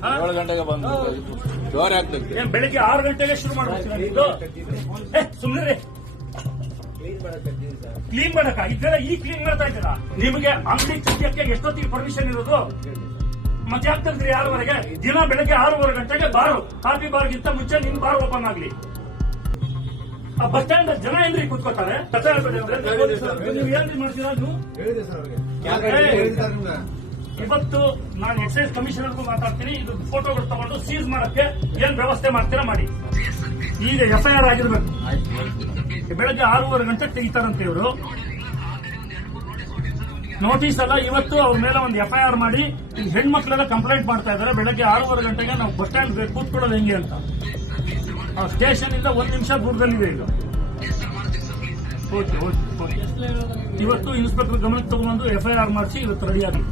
7 ಗಂಟೆಗೆ ಬಂದು ಜೋರ್ ಆಗ್ತದೆ. ಬೆಳಿಗ್ಗೆ 6 ಗಂಟೆಗೆ ಶುರು ಮಾಡಬೇಕು. ಸುಮ್ಮನೆ ಕ್ಲೀನ್ ಮಾಡಕ ಇದೆಲ್ಲ ಈ ಕ್ಲೀನ್ ಮಾಡ್ತಾ ಇದ್ದೀರಾ? ನಿಮಗೆ ಅಂಗಡಿ ಚುಟ್ಟಿಯಕ್ಕೆ ಎಷ್ಟೊತ್ತಿಗೆ ಪರ್ಮಿಷನ್ ಇರೋದು? ಮತ್ತೆ ಆಗ್ತದ್ರಿ 6ವರೆಗೆ? ದಿನ ಬೆಳಗ್ಗೆ 6:15 ಗಂಟೆಗೆ ಬಾರು, ಕಾಫಿ ಬಾರ್ಗಿಂತ ಮುಂಚೆ ನಿಮ್ ಬಾರ್ ಓಪನ್ ಆಗ್ಲಿ. ಆ ಬಸ್ ಸ್ಟ್ಯಾಂಡ್ ಜನ ಏನ್ರಿ ಕೂತ್ಕೋತಾರೆ? ನೀವು ಏನ್ರಿ ಮಾಡ್ತೀರಾ? ಇವತ್ತು ನಾನು ಎಕ್ಸೈಸ್ ಕಮಿಷನರ್ಗೂ ಮಾತಾಡ್ತೀನಿ. ಇದು ಫೋಟೋಗಳು ತಗೊಂಡು ಸೀಸ್ ಮಾಡಕ್ಕೆ ಏನ್ ವ್ಯವಸ್ಥೆ ಮಾಡ್ತೀರಾ ಮಾಡಿ. ಈಗ FIR ಆಗಿರ್ಬೇಕು. ಬೆಳಗ್ಗೆ 6:15 ಗಂಟೆಗೆ ತೆಗಿತಾರಂತೆ ಇವರು. ನೋಟಿಸ್ ಅಲ್ಲ, ಇವತ್ತು ಅವ್ರ ಮೇಲೆ ಒಂದು FIR ಮಾಡಿ ಈಗ ಹೆಣ್ಮಕ್ಳೆಲ್ಲ ಕಂಪ್ಲೇಂಟ್ ಮಾಡ್ತಾ ಇದ್ದಾರೆ. ಬೆಳಗ್ಗೆ 6:15 ಗಂಟೆಗೆ ನಾವು ಬಸ್ ಸ್ಟ್ಯಾಂಡ್ ಕೂತ್ಕೊಳ್ಳೋದು ಹೆಂಗೆ ಅಂತ. ಸ್ಟೇಷನ್ ಇಂದ 1 ನಿಮಿಷ ದೂರದಲ್ಲಿದೆ ಈಗ. ಓಕೆ ಇವತ್ತು ಇನ್ಸ್ಪೆಕ್ಟರ್ ಗಮನಕ್ಕೆ ತಗೊಂಡು FIR ಮಾಡಿಸಿ ಇವತ್ತು ರೆಡಿ ಆಗಿ